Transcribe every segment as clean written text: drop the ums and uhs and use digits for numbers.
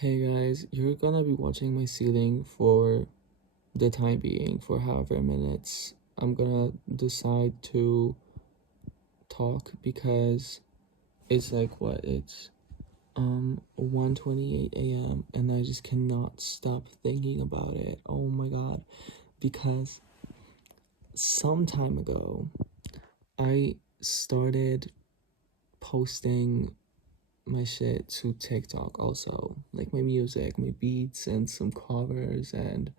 Hey guys, you're gonna be watching my ceiling for the time being, for however minutes I'm gonna decide to talk because it's like it's 1:28 a.m. and I just cannot stop thinking about it. Oh my god, because some time ago I started posting my shit to TikTok also, like my music, my beats and some covers and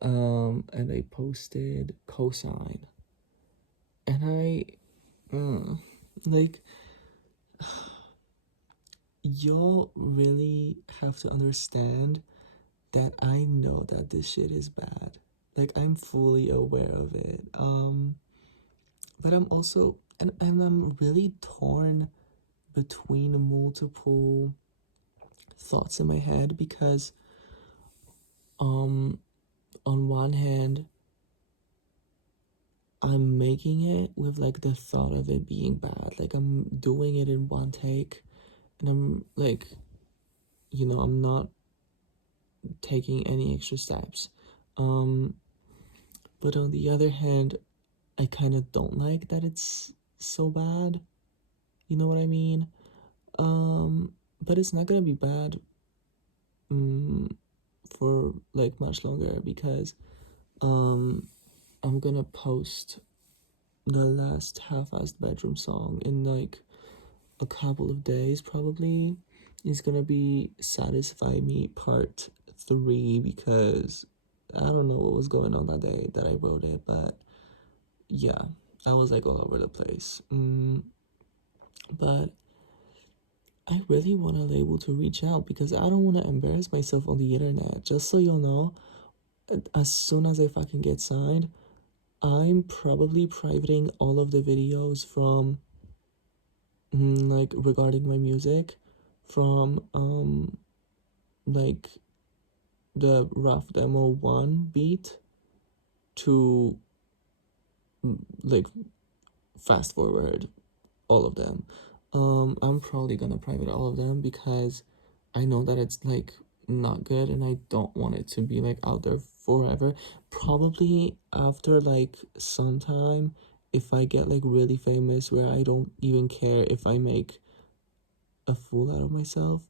I posted cosign and like y'all really have to understand that I know that this shit is bad. Like I'm fully aware of it. But I'm also and I'm really torn between multiple thoughts in my head because um on one hand I'm making it with like the thought of it being bad. Like I'm doing it in one take and I'm like, I'm not taking any extra steps. Um, but on the other hand, I kind of don't like that it's so bad. You know what I mean? But it's not gonna be bad for like much longer because um, I'm gonna post the last half-assed bedroom song in like a couple of days probably. It's gonna be Satisfy Me Part 3 because I don't know what was going on that day that I wrote it, but yeah, I was like all over the place. But I really want a label to reach out because I don't want to embarrass myself on the internet. Just so you'll know, as soon as I fucking get signed, I'm probably privating all of the videos from like regarding my music from like the rough demo 1 beat to like fast forward all of them. I'm probably gonna private all of them because I know that it's like not good and I don't want it to be like out there forever. Probably after like some time, if I get like really famous where I don't even care if I make a fool out of myself,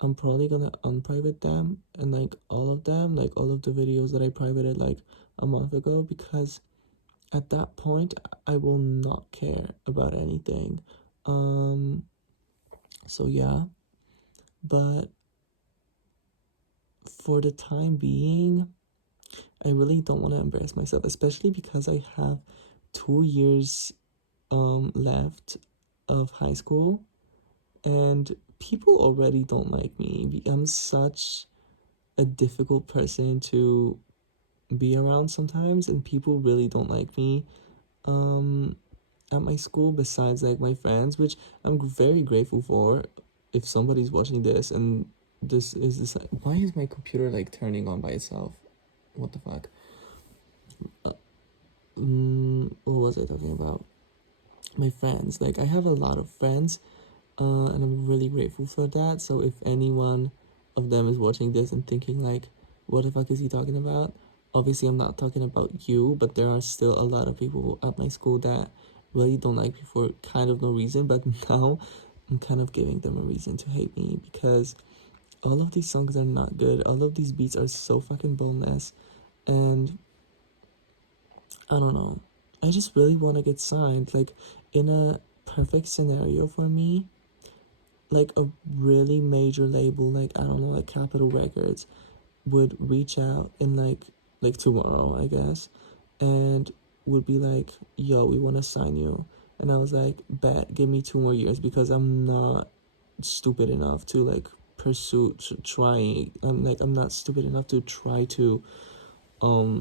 I'm probably gonna unprivate them and like all of them, like all of the videos that I privated like a month ago, because at that point I will not care about anything. Um, so yeah, but for the time being, I really don't want to embarrass myself, especially because I have 2 years left of high school and people already don't like me. I'm such a difficult person to be around sometimes and people really don't like me um at my school, besides like my friends, which I'm very grateful for. If somebody's watching this and this, why is my computer like turning on by itself? What the fuck? What was I talking about? My friends, like I have a lot of friends, and I'm really grateful for that. So if anyone of them is watching this and thinking like, what the fuck is he talking about? Obviously I'm not talking about you, but there are still a lot of people at my school that really don't like me for kind of no reason, but now I'm kind of giving them a reason to hate me because all of these songs are not good. All of these beats are so fucking boneless, and I don't know. I just really want to get signed. Like, in a perfect scenario for me, like a really major label, like I don't know, like Capitol Records, would reach out in like tomorrow, I guess, and would be like, "Yo, we want to sign you," and I was like, "Bet, give me 2 more years because I'm not stupid enough to like pursue trying. I'm not stupid enough to try to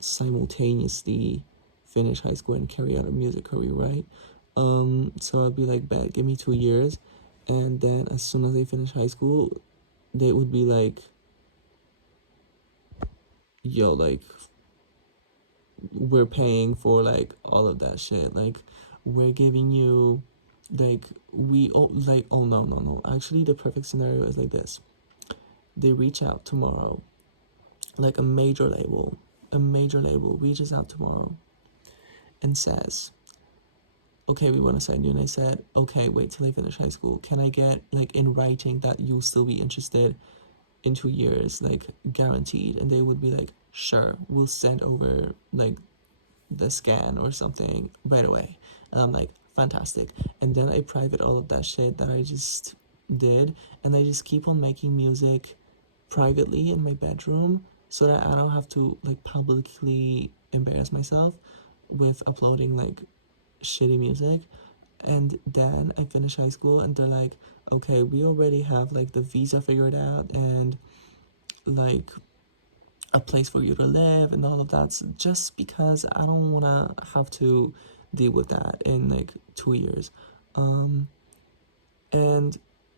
simultaneously finish high school and carry out a music career, right? So I'd be like, bet, give me 2 years. And then as soon as they finish high school, they would be like, yo, like, we're paying for like all of that shit. Like, we're giving you like we all like, oh no, no, no, actually the perfect scenario is like this. They reach out tomorrow, like a major label reaches out tomorrow and says, okay, we want to sign you. And I said, okay, wait till I finish high school. Can I get like in writing that you'll still be interested in 2 years, like guaranteed? And they would be like, sure, we'll send over like the scan or something right away. And I'm like, fantastic. And then I private all of that shit that I just did, and I just keep on making music privately in my bedroom so that I don't have to like publicly embarrass myself with uploading like shitty music. And then I finish high school and they're like, okay, we already have like the visa figured out and like a place for you to live and all of that. So just because I don't want to have to deal with that in like 2 years. And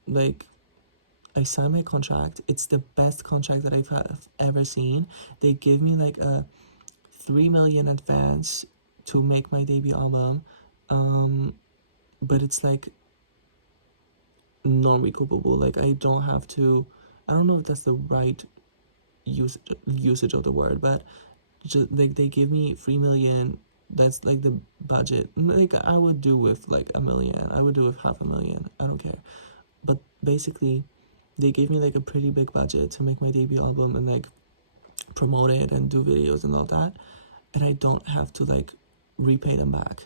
like I signed my contract. It's the best contract that I've ever seen. They give me like a 3 million advance to make my debut album. But it's like non-recoupable. Like I don't have to. I don't know if that's the right usage of the word, but just like they give me 3 million. That's like the budget. Like I would do with like a million. I would do with 500,000. I don't care. But basically, they gave me like a pretty big budget to make my debut album and like promote it and do videos and all that, and I don't have to like repay them back.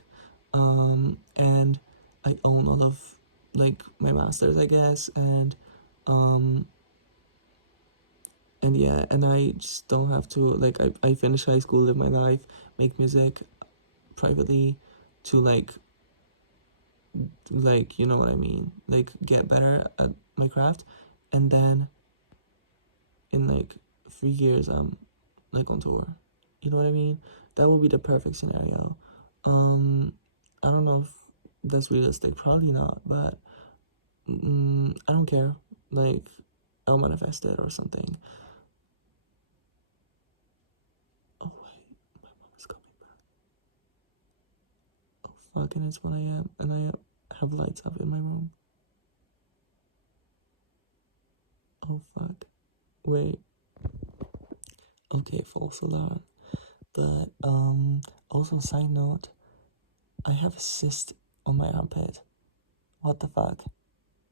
And I own all of like my masters, I guess, um and yeah, and I just don't have to like I finish high school, live my life, make music privately to like you know what I mean, like get better at my craft, and then in like 3 years I'm like on tour. You know what I mean? That will be the perfect scenario. Um, I don't know if that's realistic. Probably not, but I don't care. Like, I'll manifest it or something. Oh wait, my mom is coming back. Oh fuck, and it's 1 a.m. and I have lights up in my room. Oh fuck. Wait. Okay, false alarm. But also side note, I have a cyst on my armpit. What the fuck?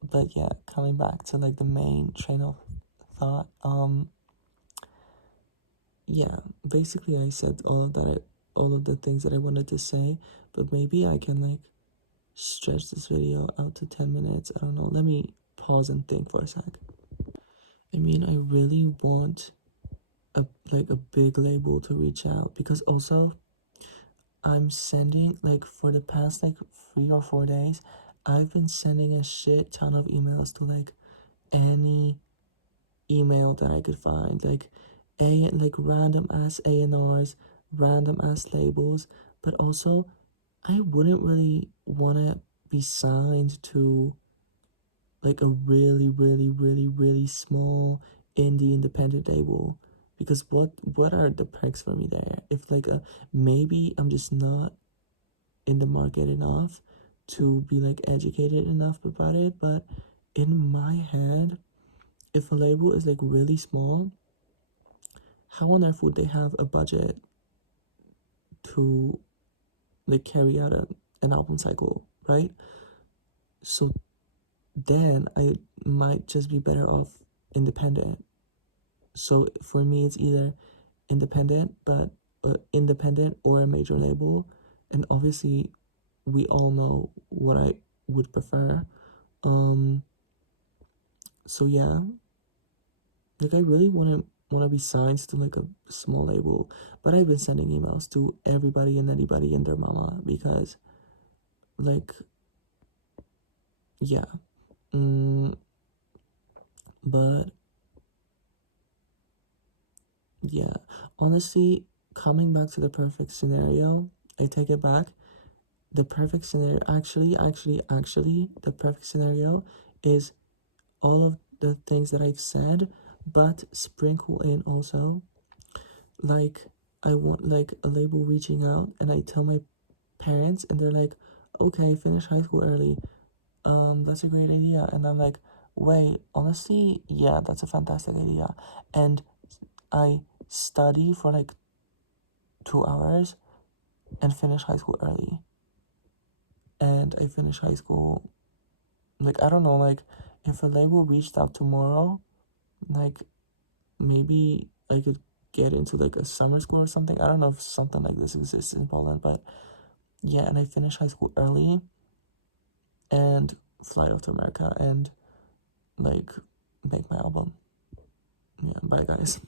But yeah, coming back to like the main train of thought, yeah, basically I said all of the things that I wanted to say, but maybe I can like stretch this video out to 10 minutes. I don't know. Let me pause and think for a sec. I mean, I really want a big label to reach out, because also I'm sending like for the past like 3 or 4 days, I've been sending a shit ton of emails to like any email that I could find, like random ass A&Rs, random ass labels, but also I wouldn't really want to be signed to like a really really really really small indie independent label, because what are the perks for me there if like a maybe I'm just not in the market enough to be like educated enough about it. But in my head, if a label is like really small, how on earth would they have a budget to like carry out an album cycle, right? So then I might just be better off independent. So for me, it's either independent, but independent or a major label, and obviously, we all know what I would prefer. Um, so yeah, like I really want to be signed to like a small label, but I've been sending emails to everybody and anybody and their mama, because like yeah, mm, but yeah, honestly, coming back to the perfect scenario, I take it back. The perfect scenario, actually, the perfect scenario is all of the things that I've said, but sprinkle in also like I want like a label reaching out, and I tell my parents, and they're like, okay, finish high school early. that's a great idea. And I'm like, wait, honestly, yeah, that's a fantastic idea. And I study for like 2 hours and finish high school early. And I finish high school, like, I don't know, like, if a label reached out tomorrow, like, maybe I could get into like a summer school or something. I don't know if something like this exists in Poland, but yeah, and I finish high school early and fly off to America and like make my album. Yeah, bye guys.